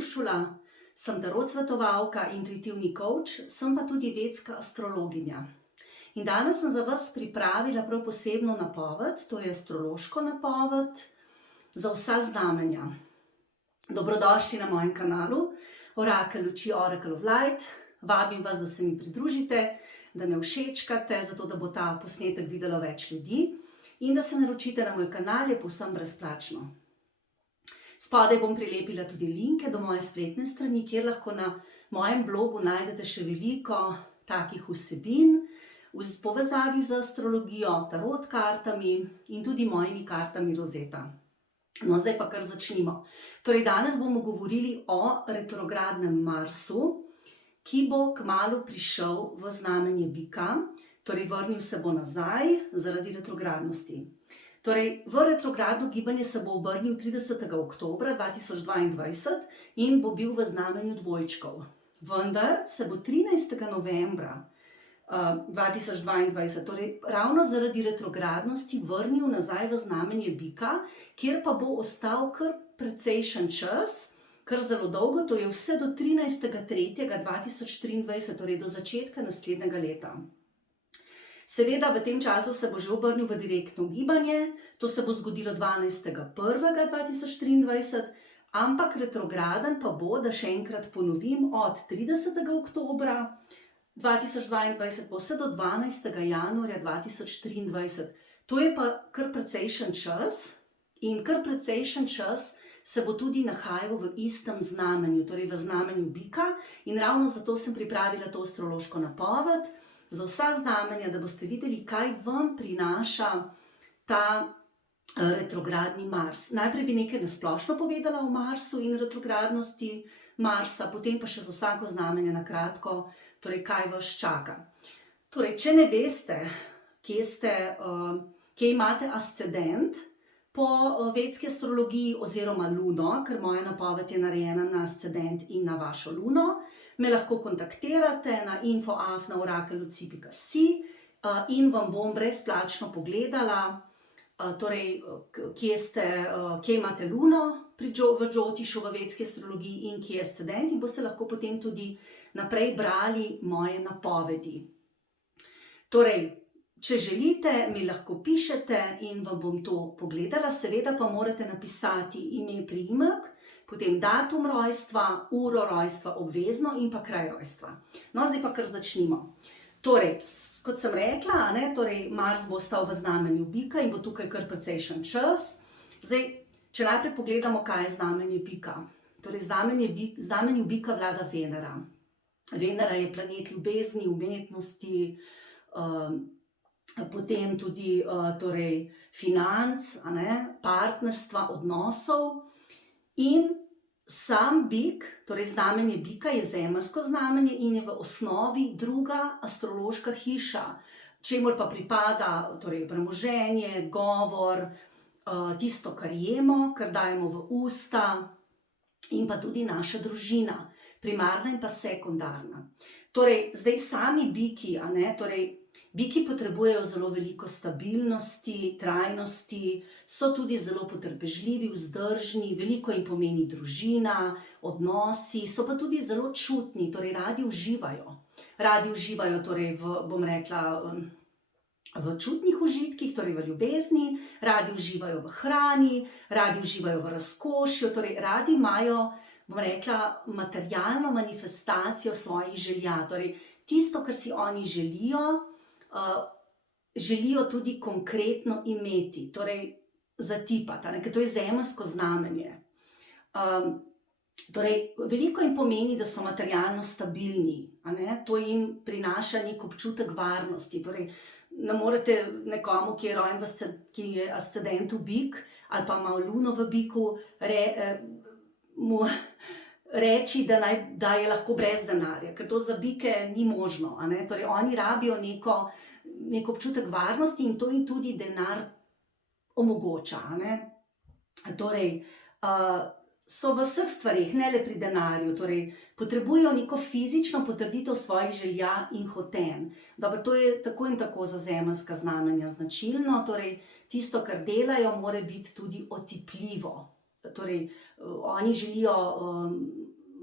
Uršula, sem tarot svetovalka, intuitivni coach, sem pa tudi vedska astrologinja. In danes sem za vas pripravila prav posebno napoved, to je astrološko napoved za vsa znamenja. Dobrodošli na mojem kanalu Orakelj luči, Oracle of Light. Vabim vas, da se mi pridružite, da me všečkate, zato da bo ta posnetek videlo več ljudi in da se naročite na moj kanal, je povsem brezplačno. Spodaj bom prilepila tudi linke do moje spletne strani, kjer lahko na mojem blogu najdete še veliko takih vsebin v povezavi z astrologijo, tarot kartami in tudi mojimi kartami Rozeta. No, zdaj pa kar začnimo. Torej, danes bomo govorili o retrogradnem Marsu, ki bo kmalu prišel v znamenje Bika, torej vrnil se bo nazaj zaradi retrogradnosti. Torej, v retrogradno gibanje se bo obrnil 30. oktobra 2022 in bo bil v znamenju dvojčkov. Vendar se bo 13. novembra 2022, torej ravno zaradi retrogradnosti, vrnil nazaj v znamenje Bika, kjer pa bo ostal kar precejšen čas, kar zelo dolgo, to je vse do 13.3.2023, torej do začetka naslednjega leta. Seveda, v tem času se bo že obrnil v direktno gibanje, to se bo zgodilo 12.1.2023, ampak retrograden pa bo, da še enkrat ponovim, od 30. oktobra 2022 pa vse do 12. januarja 2023. To je pa kar precejšen čas in kar precejšen čas se bo tudi nahajal v istem znamenju, torej v znamenju Bika, in ravno zato sem pripravila to astrološko napoved za vsa znamenja, da boste videli, kaj vam prinaša ta retrogradni Mars. Najprej bi nekaj nasplošno povedala o Marsu in retrogradnosti Marsa, potem pa še za vsako znamenje na kratko, torej kaj vas čaka. Torej, če ne veste, kje imate ascendent po vedski astrologiji oziroma luno, ker moja napoved je narejena na ascendent in na vašo luno, me lahko kontaktirate na info@orakelluci.si in vam bom brezplačno pogledala, torej, kje imate luno v Džotišu, v vedski astrologiji in kje je ascendent, in boste lahko potem tudi naprej brali moje napovedi. Torej, če želite, mi lahko pišete in vam bom to pogledala, seveda pa morate napisati ime, priimek, potem datum rojstva, uro rojstva obvezno in pa kraj rojstva. No, zdaj pa kar začnimo. Torej, kot sem rekla, torej Mars bo ostal v znamenju Bika in bo tukaj kar precejšen čas. Zdaj, če najprej pogledamo, kaj je znamenje Bika. Torej, znamenju Bika vlada Venera. Venera je planet ljubezni, umetnosti, potem tudi torej, financ, partnerstva, odnosov. In sam Bik, torej znamenje Bika, je zemeljsko znamenje in je v osnovi druga astrološka hiša, čemur pa pripada torej premoženje, govor, tisto, kar jemo, kar dajemo v usta, in pa tudi naša družina, primarna in pa sekundarna. Torej, zdaj sami biki, torej biki potrebujejo zelo veliko stabilnosti, trajnosti, so tudi zelo potrpežljivi, vzdržni, veliko jim pomeni družina, odnosi, so pa tudi zelo čutni, torej radi uživajo. Radi uživajo torej v čutnih užitkih, torej v ljubezni, radi uživajo v hrani, radi uživajo v razkošju, torej radi imajo, materialno manifestacijo svojih želja. Torej, tisto, kar si oni želijo, želijo tudi konkretno imeti, torej zatipati, ker to je zemeljsko znamenje. Torej, veliko jim pomeni, da so materialno stabilni, to jim prinaša nek občutek varnosti. Torej, ne morete nekomu, ki je rojen ki je ascendent v Bik ali pa ima luno v Biku, mu reči, da je lahko brez denarja, ker to za bike ni možno. Torej, oni rabijo nek občutek varnosti in to jim tudi denar omogoča. Torej, so v vseh stvarih, ne le pri denarju, torej potrebujejo neko fizično potrditev svojih želja in hotenj. Dobro, to je tako in tako za zemeljska znamenja značilno, torej tisto, kar delajo, mora biti tudi otipljivo. Torej, oni želijo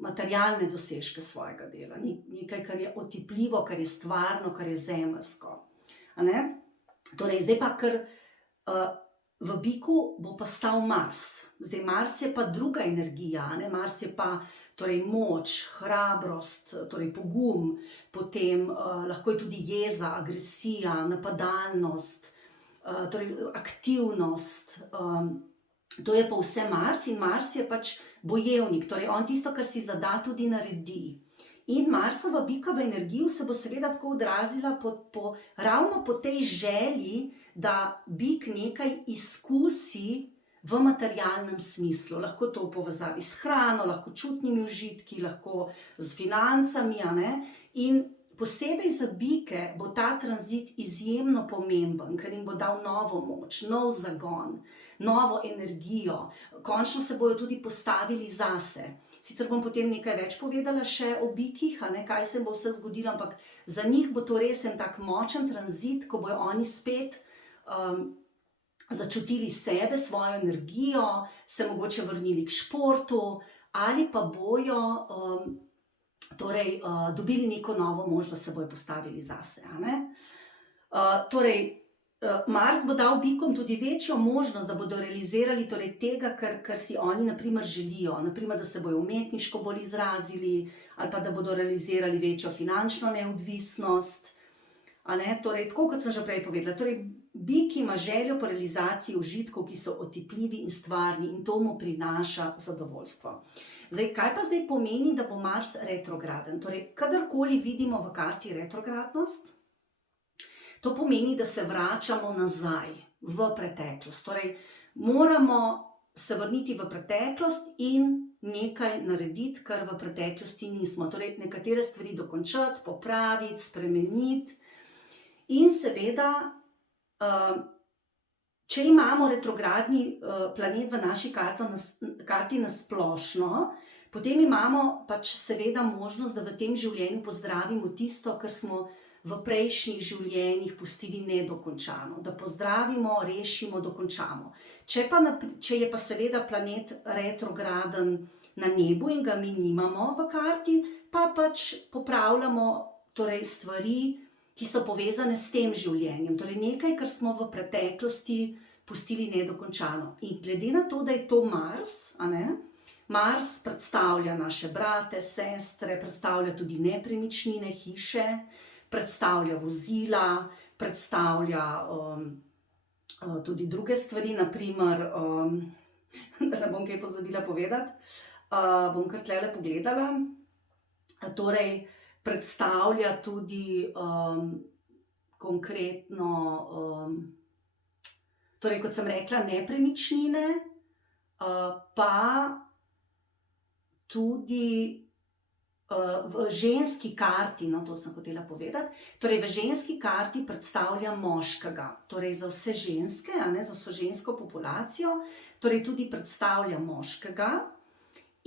materialne dosežke svojega dela, nekaj, kar je otipljivo, kar je stvarno, kar je zemeljsko. Torej, zdaj pa kar v biku bo pa stal Mars. Zdaj, Mars je pa druga energija, Mars je pa torej moč, hrabrost, torej pogum, potem lahko je tudi jeza, agresija, napadalnost, torej aktivnost. To je pa vse Mars in Mars je pač bojevnik, torej on tisto, kar si zada, tudi naredi. In Marsova bikova energija se bo seveda tako odrazila ravno po tej želji, da bik nekaj izkusi v materialnem smislu. Lahko to v povezavi s hrano, lahko čutnimi užitki, lahko z financami, In posebej za bike bo ta tranzit izjemno pomemben, ker jim bo dal novo moč, nov zagon, novo energijo. Končno se bojo tudi postavili zase. Sicer bom potem nekaj več povedala še o bikih, kaj se bo vse zgodilo, ampak za njih bo to res en tak močen tranzit, ko bojo oni spet začutili sebe, svojo energijo, se mogoče vrnili k športu ali pa bojo dobili neko novo moč, da se bojo postavili zase. Torej, Mars bo dal bikom tudi večjo možnost, da bodo realizirali tega, kar si oni naprimer želijo. Naprimer, da se bojo umetniško bolj izrazili ali pa da bodo realizirali večjo finančno neodvisnost. Torej, tako kot sem že prej povedala, bik ima željo po realizaciji užitkov, ki so otipljivi in stvarni in to mu prinaša zadovoljstvo. Zdaj, kaj pa zdaj pomeni, da bo Mars retrograden? Torej, kadarkoli vidimo v karti retrogradnost, to pomeni, da se vračamo nazaj v preteklost. Torej, moramo se vrniti v preteklost in nekaj narediti, kar v preteklosti nismo. Torej, nekatere stvari dokončati, popraviti, spremeniti. In seveda, če imamo retrogradni planet v naši karti na splošno, potem imamo pač seveda možnost, da v tem življenju pozdravimo tisto, kar smo v prejšnjih življenjih pustili nedokončano. Da pozdravimo, rešimo, dokončamo. Če je pa seveda planet retrograden na nebu in ga mi nimamo v karti, pa pač popravljamo stvari, ki so povezane s tem življenjem. Torej nekaj, kar smo v preteklosti pustili nedokončano. In glede na to, da je to Mars, Mars predstavlja naše brate, sestre, predstavlja tudi nepremičnine, hiše, predstavlja vozila, predstavlja tudi druge stvari, naprimer, da ne bom kaj pozabila povedati, bom kar tlele pogledala. Torej, predstavlja tudi konkretno, torej kot sem rekla, nepremičnine, pa tudi v ženski karti, to sem hotela povedati, torej v ženski karti predstavlja moškega, torej za vse ženske, za vso žensko populacijo, torej tudi predstavlja moškega.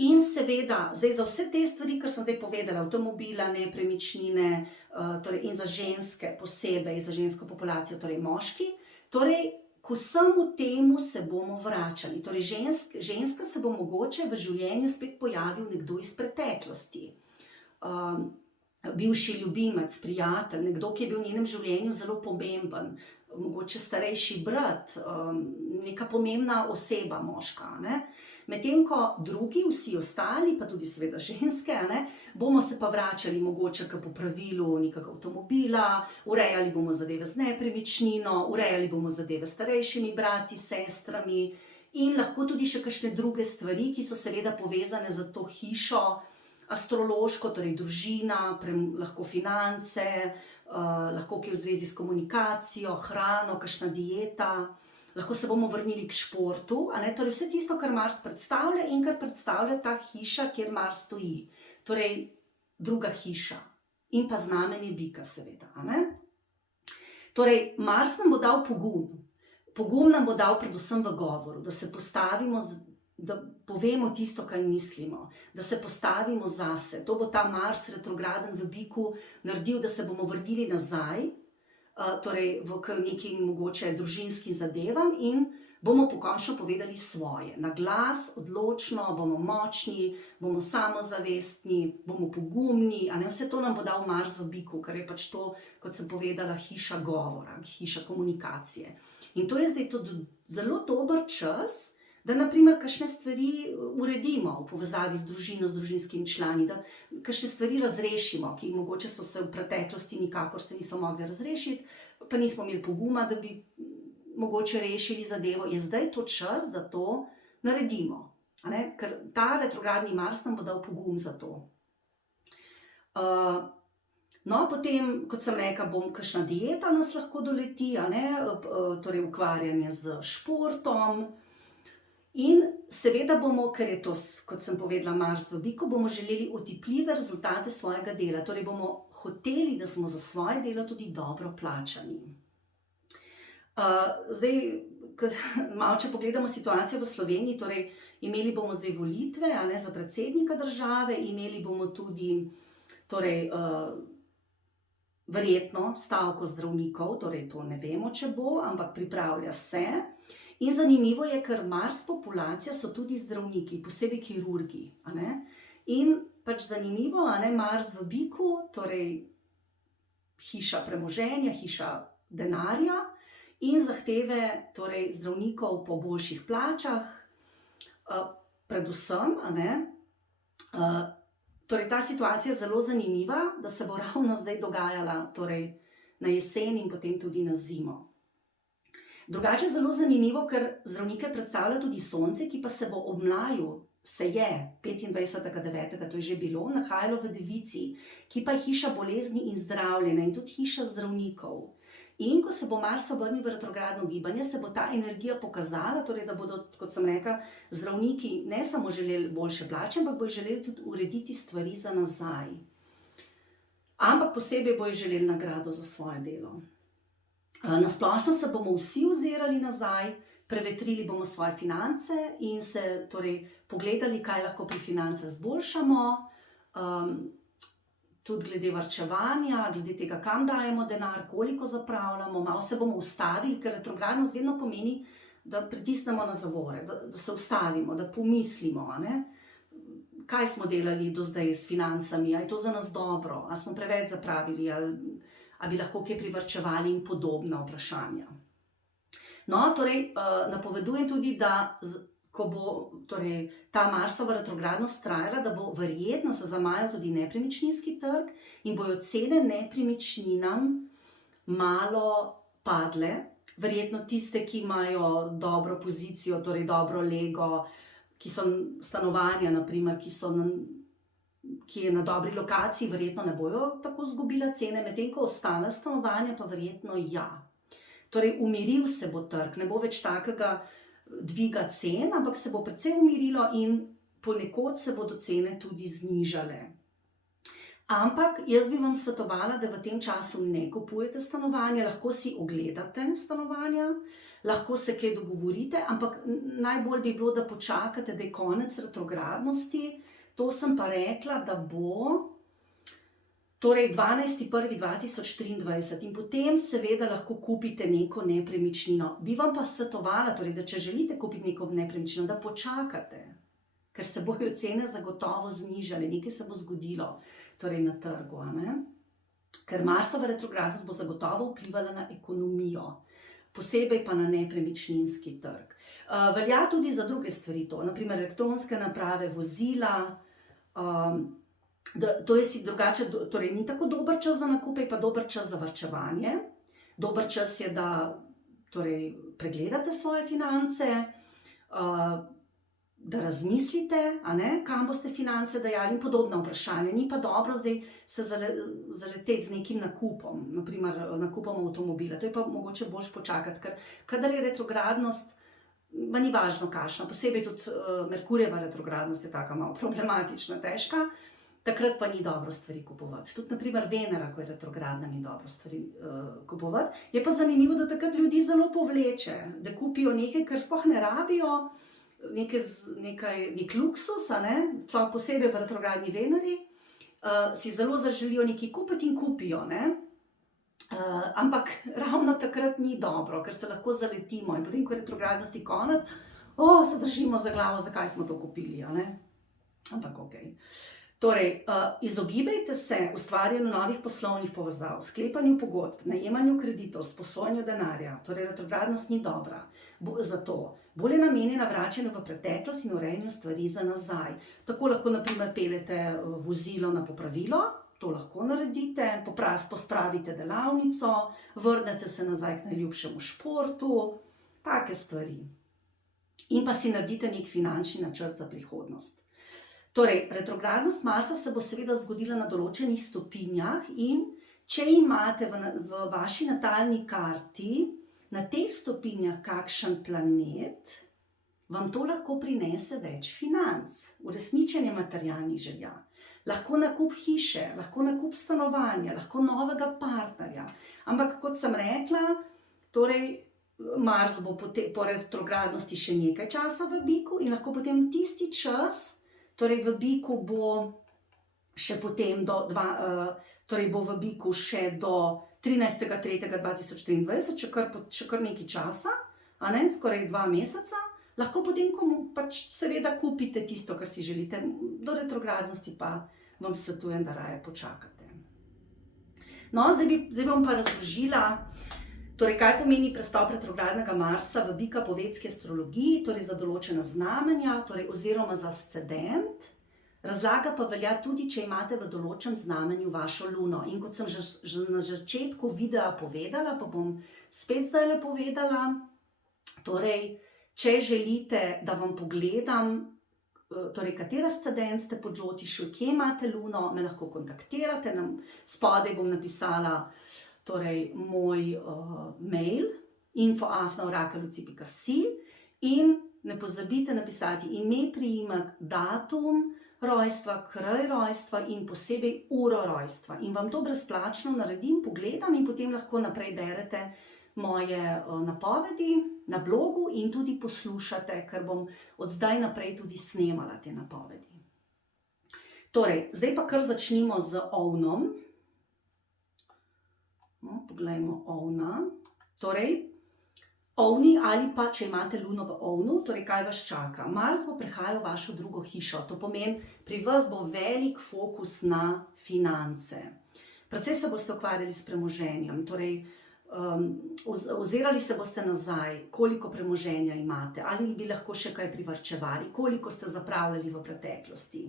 In seveda, zdaj za vse te stvari, kar sem zdaj povedala, avtomobila, nepremičnine, torej in za ženske posebej, za žensko populacijo, torej moški, torej k vsemu temu se bomo vračali. Torej ženska se bo mogoče v življenju spet pojavil nekdo iz preteklosti. Bivši ljubimec, prijatelj, nekdo, ki je bil v njenem življenju zelo pomemben, mogoče starejši brat, neka pomembna oseba moška. Medtem ko drugi, vsi ostali, pa tudi seveda ženske, bomo se pa vračali mogoče k popravilu nekega avtomobila, urejali bomo zadeve z nepremičnino, urejali bomo zadeve s starejšimi brati, sestrami in lahko tudi še kakšne druge stvari, ki so seveda povezane z to hišo, astrološko, torej družina, lahko finance, lahko kaj v zvezi s komunikacijo, hrano, kakšna dieta. Lahko se bomo vrnili k športu, torej vse tisto, kar Mars predstavlja in kar predstavlja ta hiša, kjer Mars stoji. Torej, druga hiša in pa znamenje bika seveda. Torej, Mars nam bo dal pogum. Pogum nam bo dal predvsem v govoru, da se postavimo, da povemo tisto, kaj mislimo, da se postavimo zase. To bo ta Mars retrograden v biku naredil, da se bomo vrnili nazaj, torej v nekim mogoče družinskim zadevam in bomo pokončno povedali svoje. Na glas, odločno, bomo močni, bomo samozavestni, bomo pogumni, a ne, vse to nam bo dal Mars v biku, ker je pač to, kot sem povedala, hiša govora, hiša komunikacije. In to je zdaj tudi zelo dober čas, da naprimer kakšne stvari uredimo v povezavi z družino, z družinskimi člani, da kakšne stvari razrešimo, ki mogoče so se v preteklosti nikakor se niso mogli razrešiti, pa nismo imeli poguma, da bi mogoče rešili zadevo. Je zdaj to čas, da to naredimo, a ne? Ker ta retrogradni Mars nam bo dal pogum za to. No, potem, kot sem rekla, kakšna dieta nas lahko doleti, a ne? Torej ukvarjanje z športom. In seveda bomo, ker je to, kot sem povedala, Mars v biku, bomo želeli otipljive rezultate svojega dela. Torej bomo hoteli, da smo za svoje delo tudi dobro plačani. Zdaj, malo če pogledamo situacijo v Sloveniji, torej imeli bomo zdaj volitve, a ne, za predsednika države, imeli bomo tudi torej, verjetno stavko zdravnikov, torej to ne vemo, če bo, ampak pripravlja se. In zanimivo je, ker Mars populacija so tudi zdravniki, posebej kirurgi, a ne. In pač zanimivo, a ne, Mars v biku, torej hiša premoženja, hiša denarja in zahteve torej zdravnikov po boljših plačah, predvsem, a ne. Torej ta situacija je zelo zanimiva, da se bo ravno zdaj dogajala torej na jesen in potem tudi na zimo. Drugače je zelo zanimivo, ker zdravnike predstavlja tudi Sonce, ki pa se bo ob mlaju, se je 25.9., to je že bilo, nahajalo v Devici, ki pa je hiša bolezni in zdravljenja in tudi hiša zdravnikov. In ko se bo Mars obrnil v retrogradno gibanje, se bo ta energija pokazala, torej da bodo, kot sem rekla, zdravniki ne samo želeli boljše plače, ampak bojo želeli tudi urediti stvari za nazaj. Ampak posebej bojo želeli nagrado za svoje delo. Na splošno se bomo vsi ozirali nazaj, prevetrili bomo svoje finance in se torej pogledali, kaj lahko pri financah izboljšamo, tudi glede varčevanja, glede tega, kam dajemo denar, koliko zapravljamo, malo se bomo ustavili, ker retrogradnost vedno pomeni, da pritisnemo na zavore, da se ustavimo, da pomislimo, a ne? Kaj smo delali do zdaj s financami, a je to za nas dobro, a smo preveč zapravili, a bi lahko kaj privarčevali in podobna vprašanja. No, torej, napovedujem tudi, da ko bo torej, ta Marsova retrogradnost trajala, da bo verjetno se zamajal tudi nepremičninski trg in bojo cene nepremičninam malo padle. Verjetno tiste, ki imajo dobro pozicijo, torej dobro lego, ki so stanovanja, naprimer, ki je na dobri lokaciji, verjetno ne bojo tako izgubila cene, medtem ko ostala stanovanja pa verjetno ja. Torej, umiril se bo trg, ne bo več takega dviga cen, ampak se bo precej umirilo in ponekod se bodo cene tudi znižale. Ampak jaz bi vam svetovala, da v tem času ne kupujete stanovanja, lahko si ogledate stanovanja, lahko se kaj dogovorite, ampak najbolj bi bilo, da počakate, da je konec retrogradnosti. To sem pa rekla, da bo torej 12.1.2023 in potem seveda lahko kupite neko nepremičnino. Bi vam pa svetovala, torej, da če želite kupiti neko nepremičnino, da počakate, ker se bojo cene zagotovo znižale, nekaj se bo zgodilo torej na trgu, a ne? Ker Marsova retrogradnost bo zagotovo vplivala na ekonomijo, posebej pa na nepremičninski trg. Velja tudi za druge stvari to, naprimer elektronske naprave, vozila, to je si drugače, torej ni tako dober čas za nakupe, pa dober čas za varčevanje. Dober čas je, da torej pregledate svoje finance, da razmislite, a ne, kam boste finance dajali in podobna vprašanja. Ni pa dobro zdaj se zaleteti z nekim nakupom, naprimer nakupom avtomobila. To je pa mogoče boljše počakati, ker kadar je retrogradnost, ma ni važno kakšna, posebej tudi Merkurjeva retrogradnost je taka malo problematična, težka, takrat pa ni dobro stvari kupovati. Tudi naprimer Venera, ko je retrogradna, ni dobro stvari kupovati. Je pa zanimivo, da takrat ljudi zelo povleče, da kupijo nekaj, kar sploh ne rabijo, nek luksus, a ne, posebej v retrogradni Veneri, si zelo zaželijo nekaj kupiti in kupijo, ne. Ampak ravno takrat ni dobro, ker se lahko zaletimo in potem, ko je retrogradnosti konec, se držimo za glavo, zakaj smo to kupili, a ne? Ampak okej. Torej, izogibajte se ustvarjanju novih poslovnih povezav, sklepanju pogodb, najemanju kreditov, sposojanju denarja. Torej, retrogradnost ni dobra. Zato bolj je namenjena vračanju v preteklost in urejanju stvari za nazaj. Tako lahko, na primer, peljete vozilo na popravilo, to lahko naredite, pospravite delavnico, vrnete se nazaj k najljubšemu športu, take stvari. In pa si naredite nek finančni načrt za prihodnost. Torej, retrogradnost Marsa se bo seveda zgodila na določenih stopinjah in če imate v vaši natalni karti na teh stopinjah kakšen planet, vam to lahko prinese več financ, uresničenje materialnih želja. Lahko nakup hiše, lahko nakup stanovanja, lahko novega partnerja. Ampak kot sem rekla, torej Mars bo po retrogradnosti še nekaj časa v biku in lahko potem tisti čas, torej v biku bo še potem torej bo v biku še do 13.3.2023, še kar nekaj časa, a ne, skoraj 2 meseca, lahko potem, ko pač seveda kupite tisto, kar si želite, do retrogradnosti pa vam svetujem, da raje počakate. No, zdaj bom pa razložila, torej, kaj pomeni prestop retrogradnega Marsa v bika po vedski astrologiji, torej za določena znamenja, torej oziroma za ascendent. Razlaga pa velja tudi, če imate v določenem znamenju vašo luno. In kot sem že na začetku videa povedala, pa bom spet zdajle povedala, torej, če želite, da vam pogledam, torej, kateri ascendent ste po Jyotishu, kje imate luno, me lahko kontaktirate, spodaj bom napisala torej moj mail info@orakelluci.si in ne pozabite napisati ime, priimek, datum rojstva, kraj rojstva in posebej uro rojstva. In vam to brezplačno naredim, pogledam in potem lahko naprej berete moje napovedi na blogu in tudi poslušate, ker bom od zdaj naprej tudi snemala te napovedi. Torej, zdaj pa kar začnimo z ovnom. No, poglejmo ovna. Torej, ovni ali pa, če imate luno v ovnu, torej kaj vas čaka? Mars bo prehajal v vašo drugo hišo, to pomeni, pri vas bo velik fokus na finance. Predvsej se boste ukvarjali s premoženjem, torej ozirali se boste nazaj, koliko premoženja imate, ali bi lahko še kaj privarčevali, koliko ste zapravljali v preteklosti.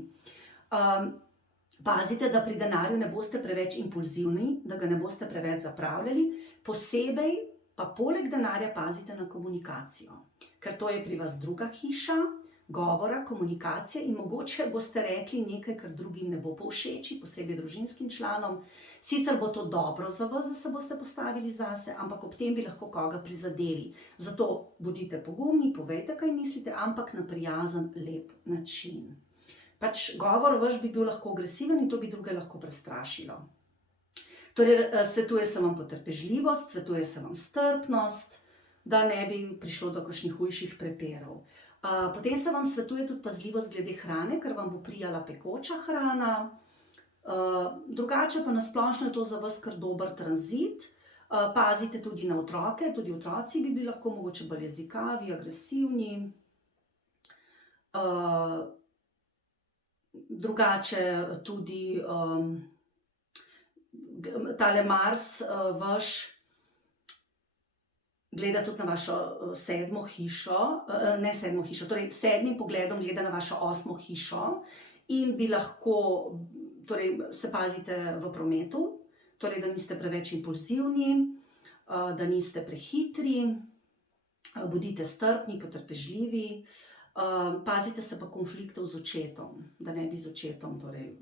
Pazite, da pri denarju ne boste preveč impulzivni, da ga ne boste preveč zapravljali, posebej pa poleg denarja pazite na komunikacijo, ker to je pri vas druga hiša, govora, komunikacije in mogoče boste rekli nekaj, kar drugim ne bo povšeči, posebej družinskim članom. Sicer bo to dobro za vas, da se boste postavili zase, ampak ob tem bi lahko koga prizadeli. Zato bodite pogumni, povejte, kaj mislite, ampak na prijazen, lep način. Pač govor vaš bi bil lahko agresiven in to bi druge lahko prestrašilo. Torej, svetuje se vam potrpežljivost, svetuje se vam strpnost, da ne bi prišlo do kakšnih hujših prepirov. Potem se vam svetuje tudi pazljivost glede hrane, ker vam bo prijala pekoča hrana. Drugače pa na splošno je to za vas kar dober tranzit. Pazite tudi na otroke, tudi otroci bi bili lahko mogoče bolj jezikavi, agresivni. Drugače tudi tale Mars vaš gleda tudi na vašo 7. hišo, ne 7. hišo, torej 7. pogledom gleda na vašo 8. hišo in bi lahko, torej se pazite v prometu, torej da niste preveč impulzivni, da niste prehitri, bodite strpni, potrpežljivi, pazite se pa konfliktov z očetom, da ne bi z očetom torej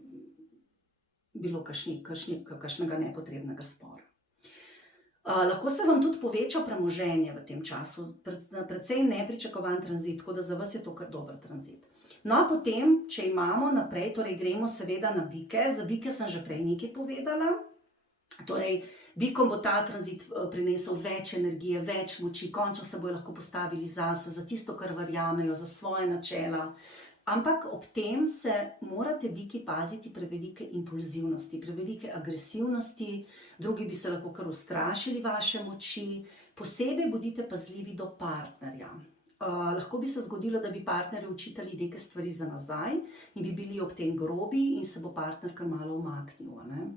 bilo kakšnega nepotrebnega spora. Lahko se vam tudi poveča premoženje v tem času, precej nepričakovan tranzit, tako da za vas je to kar dober tranzit. No, potem, če imamo naprej, torej gremo seveda na bike, za bike sem že prej nekaj povedala, torej bikom bo ta tranzit prinesel več energije, več moči, končno se bojo lahko postavili zase, za tisto, kar verjamejo, za svoje načela, ampak ob tem se morate biki paziti prevelike impulzivnosti, prevelike agresivnosti, drugi bi se lahko kar ustrašili vaše moči, posebej bodite pazljivi do partnerja. Lahko bi se zgodilo, da bi partnerju očitali neke stvari za nazaj in bi bili ob tem grobi in se bo partner kar malo umaknil, a ne.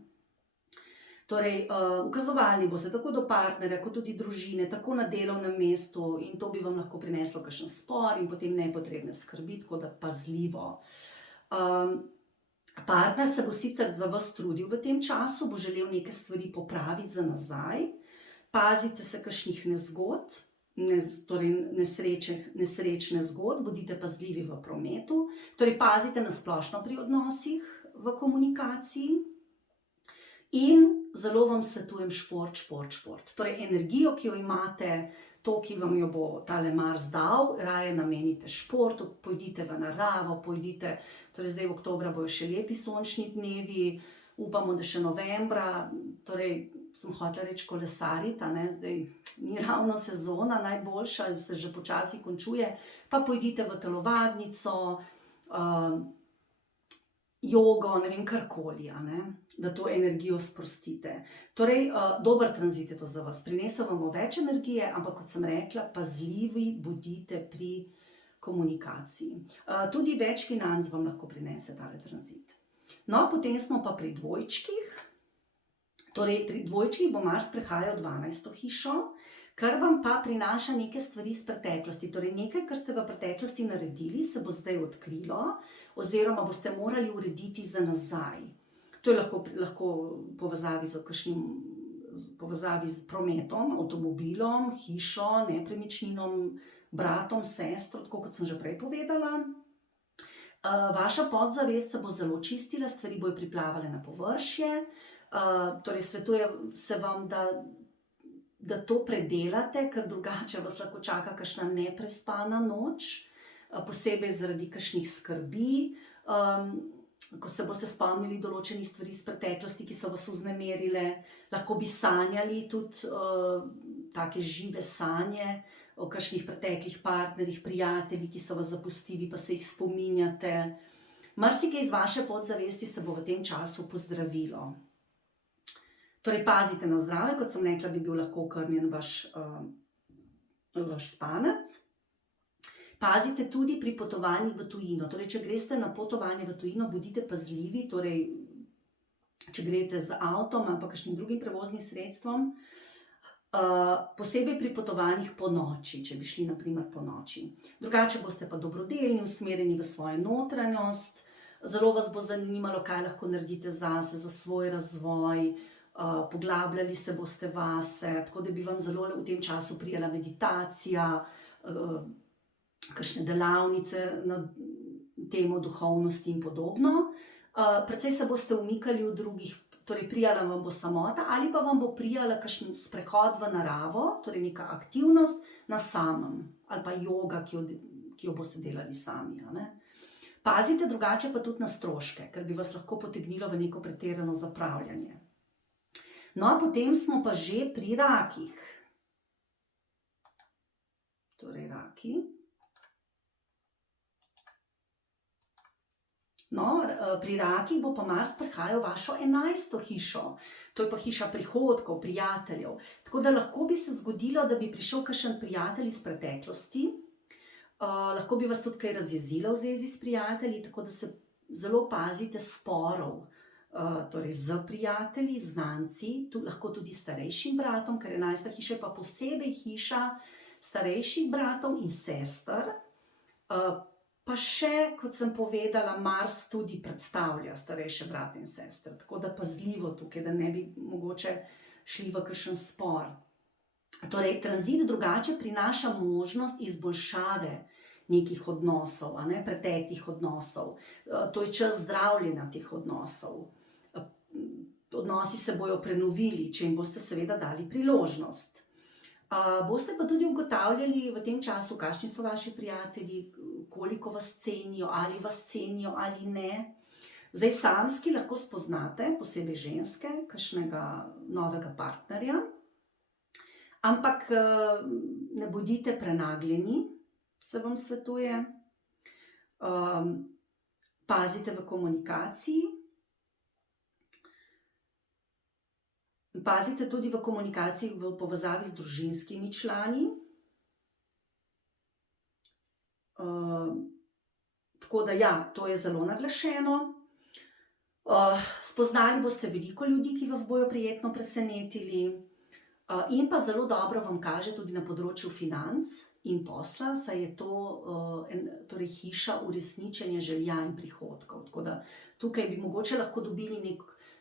Torej, ukazovalni boste tako do partnerja kot tudi družine, tako na delovnem mestu in to bi vam lahko prineslo kakšen spor in potem nepotrebne skrbi, tako da pazljivo. Partner se bo sicer za vas trudil v tem času, bo želel neke stvari popraviti za nazaj. Pazite se kakšnih nezgod, torej nesrečne zgod, bodite pazljivi v prometu, torej pazite na splošno pri odnosih v komunikaciji. In zelo vam svetujem šport. Torej energijo, ki jo imate, to, ki vam jo bo tale Mars dal, raje namenite športu, pojdite v naravo, torej zdaj v oktobra bojo še lepi sončni dnevi, upamo, da še novembra, torej sem hotela reči kolesariti, a ne, zdaj ni ravno sezona najboljša, se že počasi končuje, pa pojdite v telovadnico, jogo, ne vem, karkoli, a ne, da to energijo sprostite. Torej, dober tranzit je to za vas, prinesel vam bo več energije, ampak kot sem rekla, pazljivi bodite pri komunikaciji. Tudi več financ vam lahko prinese tale tranzit. No, potem smo pa pri dvojčkih. Torej, pri dvojčkih bo Mars prehajal 12. hišo, kar vam pa prinaša neke stvari iz preteklosti. Torej, nekaj, kar ste v preteklosti naredili, se bo zdaj odkrilo, oziroma boste morali urediti za nazaj. To je lahko povezavi z prometom, avtomobilom, hišo, nepremičninom, bratom, sestro, tako kot sem že prej povedala. Vaša podzavest se bo zelo čistila, stvari bojo priplavale na površje, torej svetuje se vam, da to predelate, ker drugače vas lahko čaka kakšna neprespana noč, posebej zaradi kakšnih skrbi, ko se boste spomnili določenih stvari iz preteklosti, ki so vas vznemirile, lahko bi sanjali tudi take žive sanje o kakšnih preteklih partnerjih, prijateljih, ki so vas zapustili, pa se jih spominjate. Marsikaj iz vaše podzavesti se bo v tem času pozdravilo. Torej, pazite na zdravje, kot sem rekla, bi bil lahko okrnjen vaš spanec. Pazite tudi pri potovanjih v tujino. Torej, če greste na potovanje v tujino, bodite pazljivi, torej, če greste z avtom ali pa kakšnim drugim prevoznim sredstvom, posebej pri potovanjih po noči, če bi šli na primer po noči. Drugače boste pa dobrodelni, usmerjeni v svojo notranjost, zelo vas bo zanimalo, kaj lahko naredite zase, za svoj razvoj, poglabljali se boste vase, tako da bi vam zelo v tem času prijela meditacija, kakšne delavnice na temo duhovnosti in podobno. Precej se boste umikali od drugih, torej prijala vam bo samota ali pa vam bo prijala kakšen sprehod v naravo, torej neka aktivnost na samem, ali pa joga, ki jo boste delali sami, a ne. Pazite drugače pa tudi na stroške, ker bi vas lahko potegnilo v neko pretirano zapravljanje. No, potem smo pa že pri rakih. Torej, raki. No, pri rakih bo pa Mars prehajal vašo 11. hišo. To je pa hiša prihodkov, prijateljev. Tako da lahko bi se zgodilo, da bi prišel kakšen prijatelj iz preteklosti. Lahko bi vas tudi kaj razjezilo v zvezi s prijatelji, tako da se zelo pazite sporov. Torej z prijatelji, znanci, lahko tudi starejšim bratom, ker 11. hiša je pa posebej hiša starejših bratov in sester. Pa še, kot sem povedala, Mars tudi predstavlja starejše brate in sestre, tako da pazljivo tukaj, da ne bi mogoče šli v kakšen spor. Torej, tranzit drugače prinaša možnost izboljšave nekih odnosov, a ne, preteklih odnosov. To je čas zdravljenja teh odnosov. Odnosi se bojo prenovili, če jim boste seveda dali priložnost. Boste pa tudi ugotavljali v tem času, kakšni so vaši prijatelji, koliko vas cenijo ali ne. Zdaj samski lahko spoznate, posebej ženske, kakšnega novega partnerja, ampak ne bodite prenagljeni, se vam svetuje. Pazite v komunikaciji. Pazite tudi v komunikaciji v povezavi z družinskimi člani. Tako da ja, to je zelo naglašeno. Spoznali boste veliko ljudi, ki vas bojo prijetno presenetili. In pa zelo dobro vam kaže tudi na področju financ in posla, saj je to torej hiša uresničenja želja in prihodkov. Tako da tukaj bi mogoče lahko dobili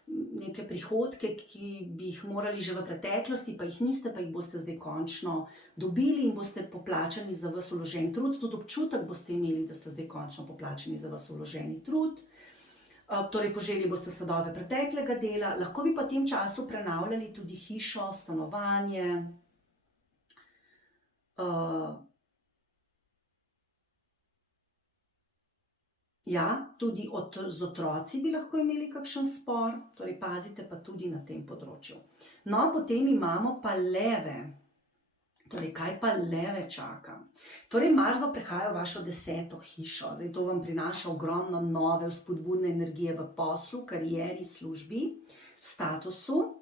neke prihodke, ki bi jih morali že v preteklosti, pa jih niste, pa jih boste zdaj končno dobili in boste poplačani za vas vložen trud. Tudi občutek boste imeli, da ste zdaj končno poplačani za vas vloženi trud. Torej poželi boste sadove preteklega dela, lahko bi pa v tem času prenavljali tudi hišo, stanovanje. Ja, tudi z otroci bi lahko imeli kakšen spor, torej pazite pa tudi na tem področju. No, potem imamo pa leve. Torej, kaj pa leve čaka? Torej, Mars bo prehajal v vašo 10. hišo. Zdaj, to vam prinaša ogromno nove vzpodbudne energije v poslu, karieri, službi, statusu.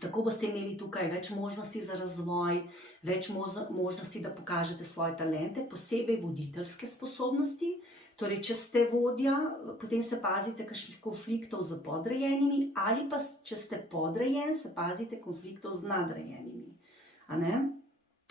Tako boste imeli tukaj več možnosti za razvoj, več možnosti, da pokažete svoje talente, posebej voditeljske sposobnosti. Torej, če ste vodja, potem se pazite kakšnih konfliktov z podrejenimi, ali pa če ste podrejen, se pazite konfliktov z nadrejenimi. A ne?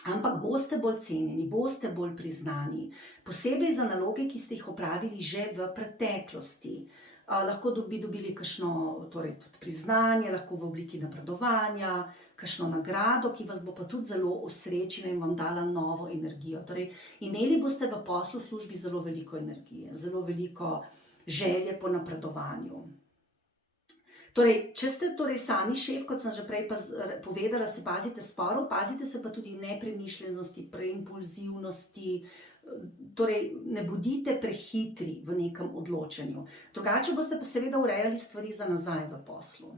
Ampak boste bolj cenjeni, boste bolj priznani, posebej za naloge, ki ste jih opravili že v preteklosti. Lahko bi dobili kakšno torej, tudi priznanje, lahko v obliki napredovanja, kakšno nagrado, ki vas bo pa tudi zelo osrečila in vam dala novo energijo. Torej, imeli boste v poslu, službi zelo veliko energije, zelo veliko želje po napredovanju. Torej, če ste torej sami šef, kot sem že prej povedala, se pazite sporov, pazite se pa tudi nepremišljenosti, preimpulzivnosti, torej ne bodite prehitri v nekem odločanju. Drugače boste pa seveda urejali stvari za nazaj v poslu.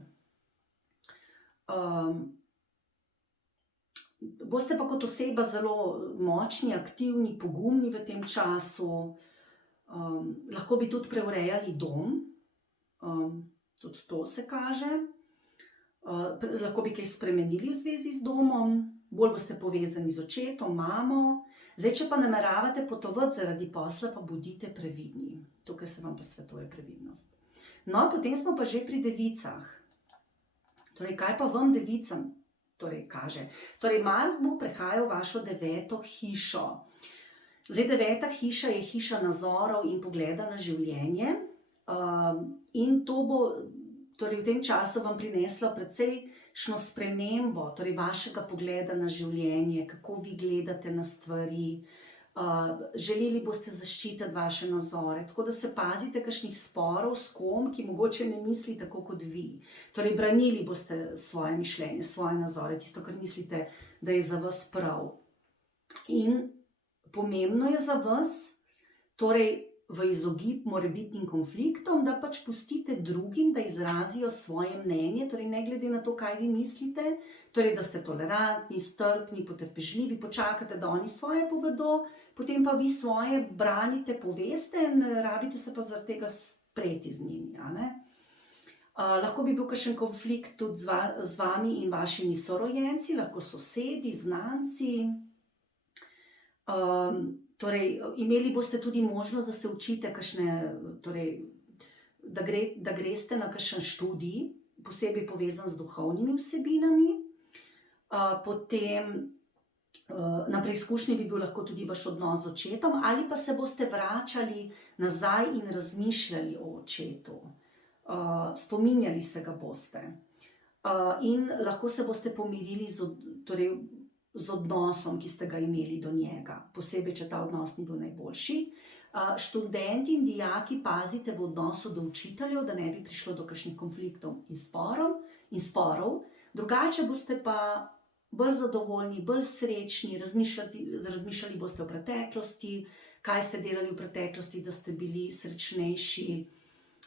Boste pa kot oseba zelo močni, aktivni, pogumni v tem času. Lahko bi tudi preurejali dom. Tudi to se kaže. Lahko bi kaj spremenili v zvezi z domom, bolj boste povezani z očetom, mamo. Zdaj, če pa nameravate potovati zaradi posla, pa bodite previdni. Tukaj se vam pa svetuje previdnost. No, potem smo pa že pri devicah. Torej, kaj pa vam devicam torej kaže? Torej, Mars bo prehajal v vašo 9. hišo. Zdaj, 9. hiša je hiša nazorov in pogleda na življenje. In to bo torej v tem času vam prineslo precejšno spremembo torej vašega pogleda na življenje, kako vi gledate na stvari. Želeli boste zaščititi vaše nazore, tako da se pazite kakšnih sporov s kom, ki mogoče ne misli tako kot vi. Torej, branili boste svoje mišljenje, svoje nazore, tisto, kar mislite, da je za vas prav. In pomembno je za vas, torej, v izogib morebitnim konfliktom, da pač pustite drugim, da izrazijo svoje mnenje, torej ne glede na to, kaj vi mislite, torej da ste tolerantni, strpni, potrpežljivi, počakate, da oni svoje povedo, potem pa vi svoje branite, poveste, ne rabite se pa zaradi tega spreti z njimi. Lahko bi bil kakšen konflikt tudi z vami in vašimi sorojenci, lahko sosedi, znanci. Torej, imeli boste tudi možnost, da se učite da greste na kakšen študij, posebej povezan z duhovnimi vsebinami. Potem na preizkušnji bi bil lahko tudi vaš odnos z očetom, ali pa se boste vračali nazaj in razmišljali o očetu. Spominjali se ga boste. In lahko se boste pomirili z odnosom, ki ste ga imeli do njega, posebej, če ta odnos ni bil najboljši. Študenti in dijaki pazite v odnosu do učiteljev, da ne bi prišlo do kakšnih konfliktov in sporov. Drugače boste pa bolj zadovoljni, bolj srečni, razmišljali boste o preteklosti, kaj ste delali v preteklosti, da ste bili srečnejši.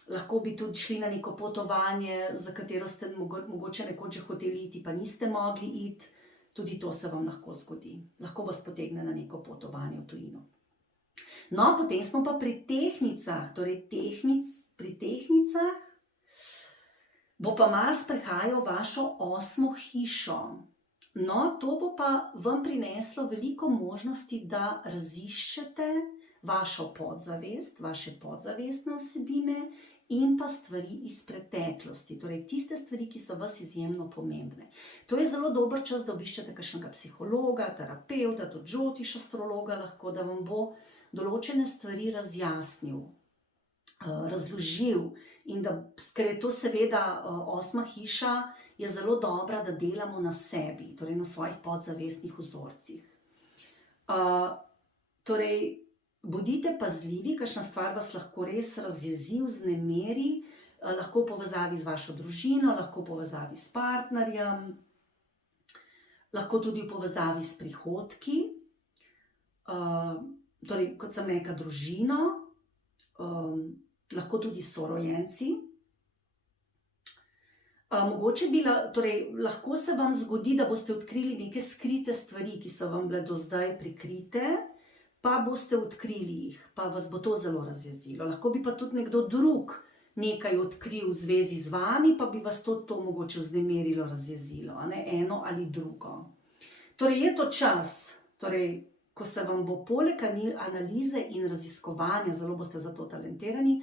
Lahko bi tudi šli na neko potovanje, za katero ste mogoče nekoč že hoteli iti, pa niste mogli iti. Tudi to se vam lahko zgodi. Lahko vas potegne na neko potovanje v tujino. No, potem smo pa pri tehtnicah, torej pri tehtnicah bo pa Mars prehajal vašo 8. hišo. No, to bo pa vam prineslo veliko možnosti, da raziščete vašo podzavest, vaše podzavestne vsebine in pa stvari iz preteklosti, torej tiste stvari, ki so vas izjemno pomembne. To je zelo dober čas, da obiščete kakšnega psihologa, terapevta, tudi Jyotish astrologa lahko, da vam bo določene stvari razjasnil, razložil in da, ker je to seveda 8. hiša, je zelo dobra, da delamo na sebi, torej na svojih podzavestnih vzorcih. Torej, bodite pazljivi, kakšna stvar vas lahko res razjezi, vznemeri, lahko v povezavi z vašo družino, lahko v povezavi s partnerjem, lahko tudi v povezavi s prihodki, torej, kot sem rekla, družino, lahko tudi sorojenci. Mogoče torej, lahko se vam zgodi, da boste odkrili neke skrite stvari, ki so vam bile do zdaj prikrite, pa boste odkrili jih, pa vas bo to zelo razjezilo. Lahko bi pa tudi nekdo drug nekaj odkril v zvezi z vami, pa bi vas to mogoče vznemirilo, razjezilo, eno ali drugo. Torej, je to čas, torej, ko se vam bo poleg analize in raziskovanja, zelo boste za to talentirani,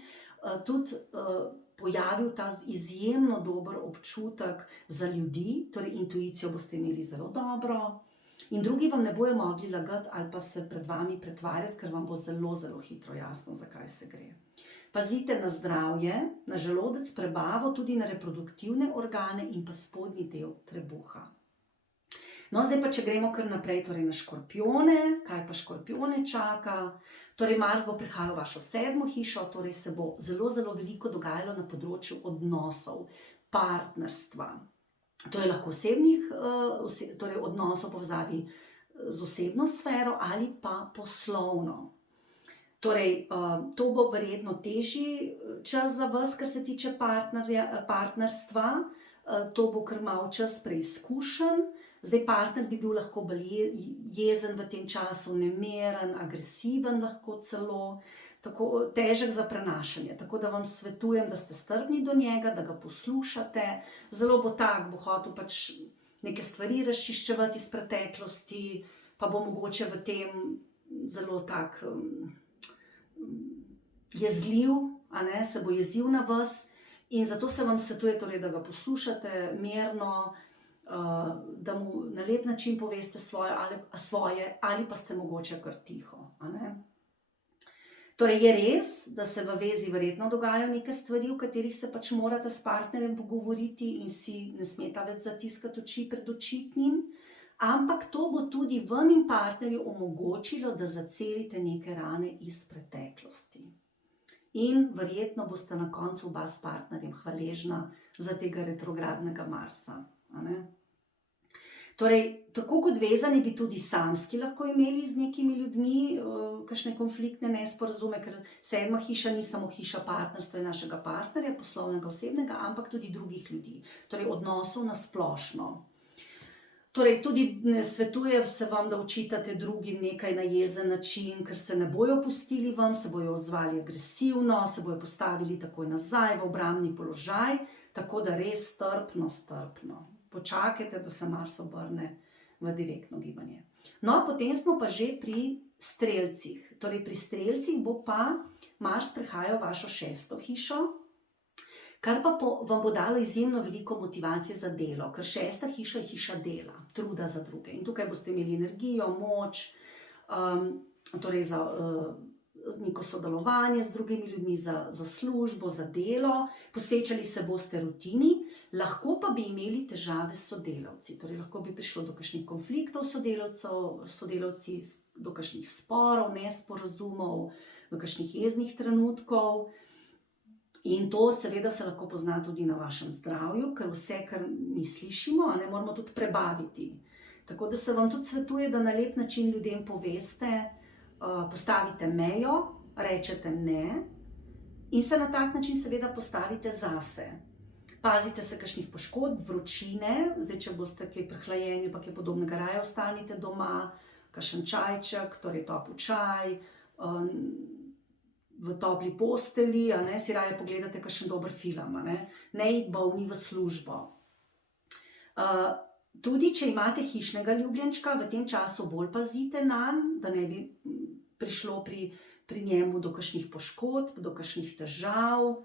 tudi pojavil ta izjemno dober občutek za ljudi, torej intuicijo boste imeli zelo dobro in drugi vam ne bojo mogli lagati ali pa se pred vami pretvarjati, ker vam bo zelo, zelo hitro jasno, zakaj se gre. Pazite na zdravje, na želodec, prebavo, tudi na reproduktivne organe in pa spodnji del trebuha. No, zdaj pa, če gremo kar naprej, torej na škorpijone, kaj pa škorpijone čaka? Torej, Mars bo prihajal v vašo 7. hišo, torej se bo zelo, zelo veliko dogajalo na področju odnosov, partnerstva. To je lahko torej odnosov v povezavi z osebno sfero ali pa poslovno. Torej, to bo verjetno težji čas za vas, kar se tiče partnerstva, to bo kar malo čas preizkušenj. Zdaj, partner bi bil lahko bolj jezen v tem času, nemeren, agresiven lahko celo, tako težek za prenašanje. Tako da vam svetujem, da ste strpni do njega, da ga poslušate. Zelo bo tak, bo hotel pač neke stvari razčiščevati iz preteklosti, pa bo mogoče v tem zelo tak jezljiv, se bo jezil na vas. In zato se vam svetuje, torej, da ga poslušate mirno, da mu na lep način poveste svoje ali pa ste mogoče kar tiho. Torej, je res, da se v vezi verjetno dogajajo neke stvari, o katerih se pač morate s partnerjem pogovoriti in si ne smeta več zatiskati oči pred očitnim, ampak to bo tudi vam in partnerju omogočilo, da zacelite neke rane iz preteklosti. In verjetno boste na koncu oba s partnerjem hvaležna za tega retrogradnega Marsa. Torej, tako kot vezani bi tudi samski lahko imeli z nekimi ljudmi kakšne konfliktne nesporazume, ker 7. hiša ni samo hiša partnerstva in našega partnerja, poslovnega, osebnega, ampak tudi drugih ljudi, torej odnosov na splošno. Torej, tudi ne svetuje se vam, da očitate drugim nekaj na jezen način, ker se ne bojo pustili vam, se bojo odzvali agresivno, se bojo postavili takoj nazaj v obrambni položaj, tako da res strpno. Počakajte, da se Mars obrne v direktno gibanje. No, potem smo pa že pri strelcih. Torej, pri strelcih bo pa Mars prehajal v vašo 6. hišo, kar pa vam bo dalo izjemno veliko motivacije za delo, ker 6. hiša je hiša dela, truda za druge. In tukaj boste imeli energijo, moč, torej za neko sodelovanje z drugimi ljudmi, za službo, za delo, posvečali se boste rutini, lahko pa bi imeli težave s sodelavci, torej lahko bi prišlo do kakšnih konfliktov sodelavci, do kakšnih sporov, nesporazumov, do kakšnih jeznih trenutkov. In to seveda se lahko pozna tudi na vašem zdravju, ker vse, kar mi slišimo, moramo tudi prebaviti. Tako da se vam tudi svetuje, da na lep način ljudem poveste, postavite mejo, rečete ne in se na tak način seveda postavite zase. Pazite se kakšnih poškodb, vročine, zdaj če boste kaj prehlajeni pa kaj podobnega, raje ostanite doma, kakšen čajček, torej topel čaj, v topli postelji, si raje pogledate kakšen dober film, ne iti bolni v službo. Tudi če imate hišnega ljubljenčka, v tem času bolj pazite nanj, da ne bi prišlo pri njemu do kakšnih poškodb, do kakšnih težav.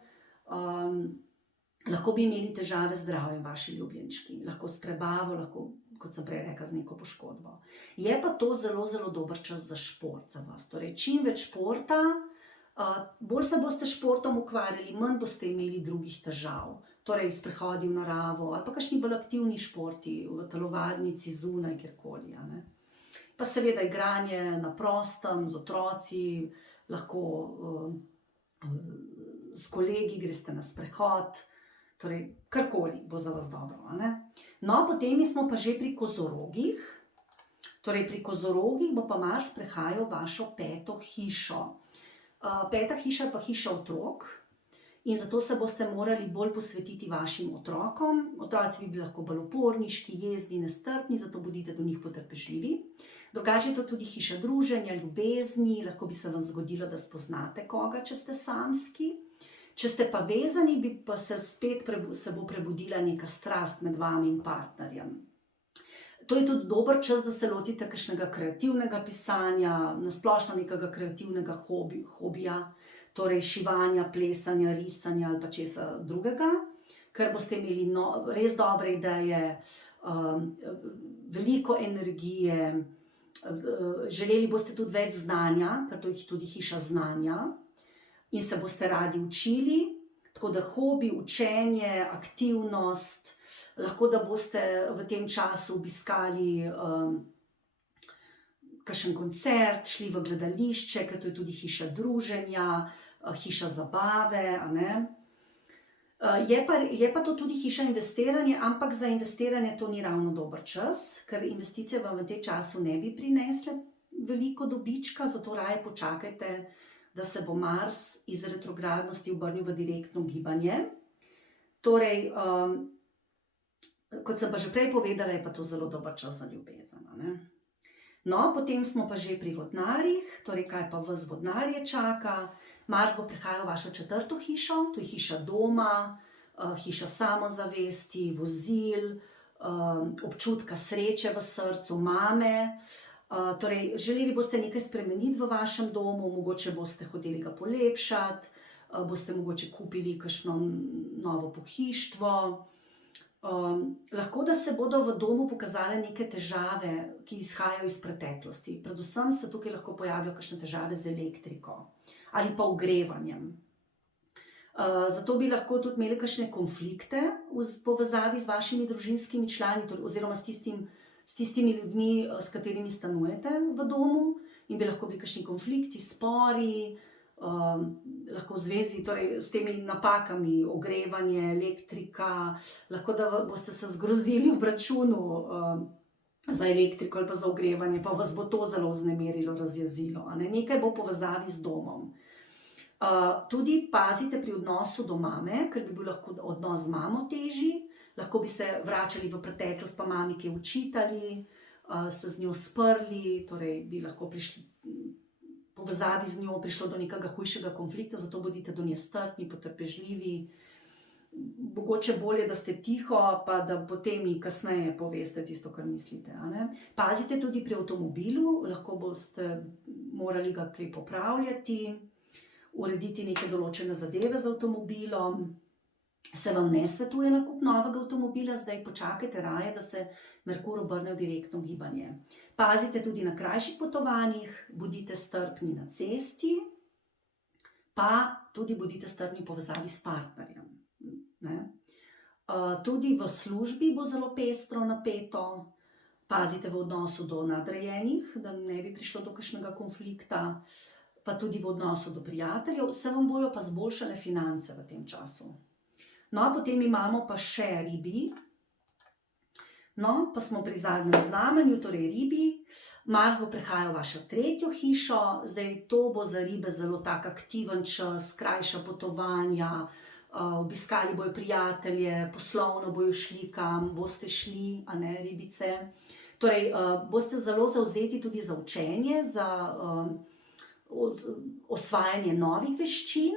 Lahko bi imeli težave z zdravjem vaši ljubljenčki, lahko s prebavo, lahko, kot sem prej rekla, z neko poškodbo. Je pa to zelo, zelo dober čas za šport za vas. Torej, čim več športa, bolj se boste s športom ukvarjali, manj boste imeli drugih težav. Torej, sprehodi v naravo ali pa kakšni bolj aktivni športi, v telovadnici, zunaj, kjerkoli. Pa seveda igranje na prostem, z otroci, lahko s kolegi greste na sprehod, torej karkoli bo za vas dobro. No, potem smo pa že pri kozorogih. Torej, pri kozorogih bo pa Mars prehajal vašo 5. hišo. 5. hiša je pa hiša otrok in zato se boste morali bolj posvetiti vašim otrokom. Otroci bi bili lahko bolj uporniški, jezni, nestrpni, zato bodite do njih potrpežljivi. Drugače je to tudi hiša druženja, ljubezni, lahko bi se vam zgodilo, da spoznate koga, če ste samski. Če ste pa vezani, bi pa se spet bo prebudila neka strast med vami in partnerjem. To je tudi dober čas, da se lotite kakšnega kreativnega pisanja, nasplošno nekega kreativnega hobija, torej šivanja, plesanja, risanja ali pa česa drugega, ker boste imeli res dobre ideje, veliko energije, želeli boste tudi več znanja, ker to je tudi hiša znanja, in se boste radi učili, tako da hobi, učenje, aktivnost, lahko da boste v tem času obiskali kakšen koncert, šli v gledališče, ker to je tudi hiša druženja, hiša zabave, Je pa to tudi hiša investiranja, ampak za investiranje to ni ravno dober čas, ker investicije vam v tem času ne bi prinesle veliko dobička, zato raje počakajte, da se bo Mars iz retrogradnosti obrnil v direktno gibanje. Torej, kot sem pa že prej povedala, je pa to zelo dober čas za ljubezen. No, potem smo pa že pri vodnarjih, torej kaj pa vas vodnarje čaka. Mars bo prihajal v vašo 4. hišo, to je hiša doma, hiša samozavesti, vozil, občutka sreče v srcu, mame. Torej, želeli boste nekaj spremeniti v vašem domu, mogoče boste hoteli ga polepšati, boste mogoče kupili kakšno novo pohištvo. Lahko da se bodo v domu pokazale neke težave, ki izhajajo iz preteklosti. Predvsem se tukaj lahko pojavijo kakšne težave z elektriko ali pa ogrevanjem. Zato bi lahko tudi imeli kakšne konflikte v povezavi z vašimi družinskimi člani oziroma s tistimi ljudmi, s katerimi stanujete v domu, in bi lahko bili kakšni konflikti, spori, lahko v zvezi s temi napakami, ogrevanje, elektrika, lahko da boste se zgrozili ob računu za elektriko ali pa za ogrevanje, pa vas bo to zelo vznemirilo, razjezilo. Nekaj bo v povezavi z domom. Tudi pazite pri odnosu do mame, ker bi bil lahko odnos z mamo težji, lahko bi se vračali v preteklost, pa mami kaj učitali, se z njo sprli, torej bi lahko prišli povezavi z njo prišlo do nekega hujšega konflikta, zato bodite do nje strpni, potrpežljivi. Mogoče bolje, da ste tiho, pa da potem kasneje poveste tisto, kar mislite. Pazite tudi pri avtomobilu, lahko boste morali ga kaj popravljati, urediti neke določene zadeve z avtomobilom. Se vam ne svetuje nakup novega avtomobila, zdaj počakajte raje, da se Merkur obrne v direktno gibanje. Pazite tudi na krajših potovanjih, bodite strpni na cesti, pa tudi bodite strpni v povezavi s partnerjem. Tudi v službi bo zelo pestro, napeto, pazite v odnosu do nadrejenih, da ne bi prišlo do kakšnega konflikta, pa tudi v odnosu do prijateljev, se vam bojo pa zboljšale finance v tem času. No, potem imamo pa še ribi. No, pa smo pri zadnjem znamenju, torej ribi. Mars bo prehajal v vašo 3. hišo, zdaj to bo za ribe zelo tak aktiven čas, krajša potovanja, obiskali bojo prijatelje, poslovno bojo šli kam, boste šli, ribice. Torej, boste zelo zavzeti tudi za učenje, za osvajanje novih veščin,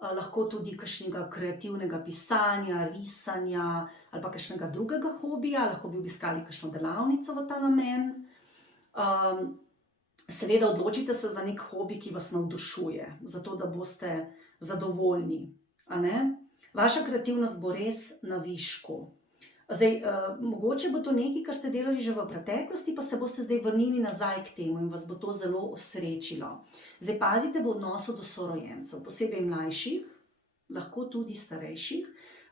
lahko tudi kakšnega kreativnega pisanja, risanja ali pa kakšnega drugega hobija, lahko bi obiskali kakšno delavnico v ta namen. Seveda odločite se za nek hobi, ki vas navdušuje, zato da boste zadovoljni, a ne. Vaša kreativnost bo res na višku. Zdaj, mogoče bo to nekaj, kar ste delali že v preteklosti, pa se boste zdaj vrnili nazaj k temu in vas bo to zelo osrečilo. Zdaj, pazite v odnosu do sorojencev, posebej mlajših, lahko tudi starejših.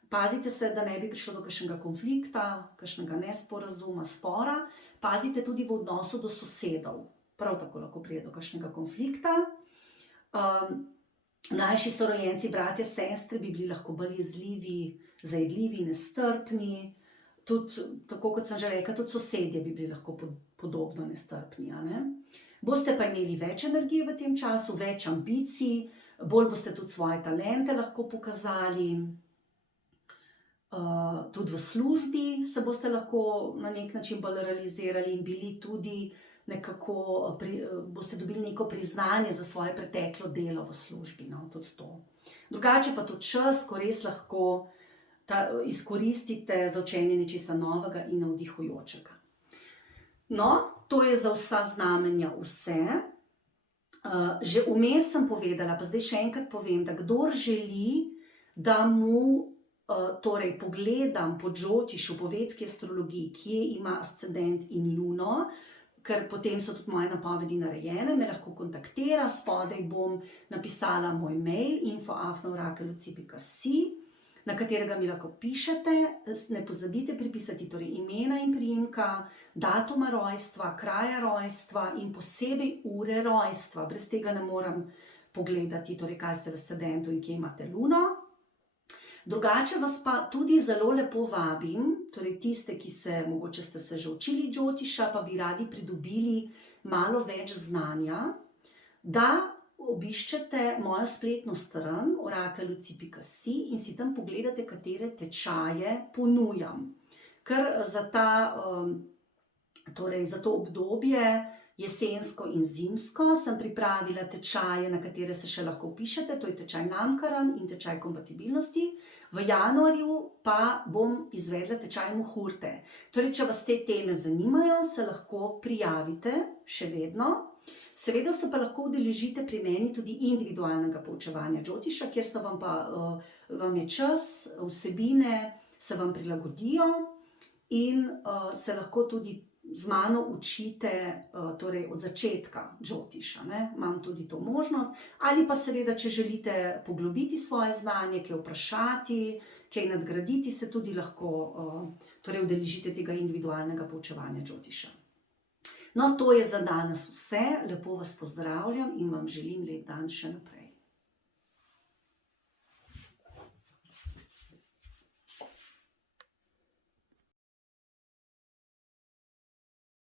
Pazite se, da ne bi prišlo do kakšnega konflikta, kakšnega nesporazuma, spora. Pazite tudi v odnosu do sosedov. Prav tako lahko pride do kakšnega konflikta. Mlajši sorojenci, bratje, sestre bi bili lahko bolj jezljivi, zajedljivi, nestrpni. Tudi, tako kot sem že rekla, tudi sosedje bi bili lahko podobno nestrpni, a ne. Boste pa imeli več energije v tem času, več ambicij, bolj boste tudi svoje talente lahko pokazali. Tudi v službi se boste lahko na nek način bolj realizirali in bili tudi nekako, boste dobili neko priznanje za svoje preteklo delo v službi, no, tudi to. Drugače pa tudi čas, ko res lahko izkoristite za učenje nečesa novega in navdihujočega. No, to je za vsa znamenja vse. Že vmes sem povedala, pa zdaj še enkrat povem, da kdor želi, da mu torej pogledam po Džotišu, po vedski astrologiji, kje ima ascendent in luno, ker potem so tudi moje napovedi narejene, me lahko kontaktira, spodaj bom napisala moj mail info@orakelluci.si, na katerega mi lahko pišete. Ne pozabite pripisati torej imena in priimka, datuma rojstva, kraja rojstva in posebej ure rojstva. Brez tega ne morem pogledati, torej kaj ste v ascendentu in kje imate luno. Drugače vas pa tudi zelo lepo vabim, torej tiste, ki mogoče ste se že učili Džotiša, pa bi radi pridobili malo več znanja, da obiščete mojo spletno stran orakelluci.si in si tam pogledate, katere tečaje ponujam. Ker za to obdobje jesensko in zimsko sem pripravila tečaje, na katere se še lahko vpišete, to je tečaj Namkaran in tečaj kompatibilnosti. V januarju pa bom izvedla tečaj Muhurte. Torej, če vas te teme zanimajo, se lahko prijavite še vedno. Seveda se pa lahko udeležite pri meni tudi individualnega poučevanja Džotiša, kjer vam je čas, vsebine se vam prilagodijo in se lahko tudi z mano učite torej od začetka Džotiša, ne. Imam tudi to možnost. Ali pa seveda, če želite poglobiti svoje znanje, kaj vprašati, kaj nadgraditi, se tudi lahko torej udeležite tega individualnega poučevanja Džotiša. No, to je za danes vse. Lepo vas pozdravljam in vam želim lep dan še naprej.